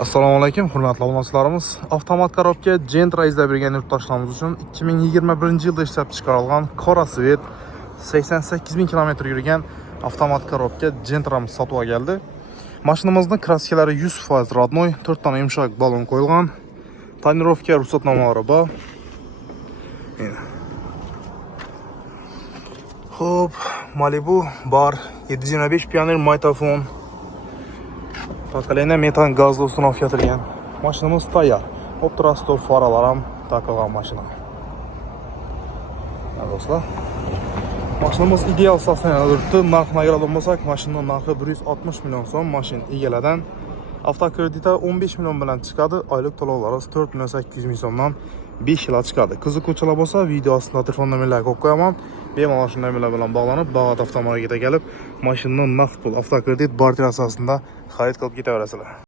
Assalomu alaykum, hurmatli obunachilarimiz. Avtomat korobka Gentra izlab yurgan yurtdoshlarimiz uchun 2021-yilda ishlab chiqarilgan qora svet 88 ming kilometr yurgan avtomat korobka Gentramiz sotib olgandi. Mashinamizning kraskalari 100% rodnoy, 4 dona yumshoq balon qo'yilgan. Tonirovka ruxsatnomalari bor. Xo'p, Malibu bar 725 Pioneer Mitafon. Pokoleniya metan gazli ustanov keltirilgan. Mashinamiz tayyor. Optrastor faralar ham taqilgan mashina. Do'stlar, mashinamiz ideal sostavda turibdi. Narxini agar olmasak, mashinaning narxi 160 million so'm. Mashina egalaridan avtokreditda 15 million bilan chiqadi. Oylik to'lovlari 4 million 800 ming so'mdan 5 yilga chiqadi. Qiziquvchilar bo'lsa, video ostida telefon nomerlariga qo'yib qo'yaman. Bemalol shunday nomerlar bilan bog'lanib, Bag'dod avtomarketiga kelib, mashinani naqd pul avtokredit barter asosida xarid qilib ketaverasizlar.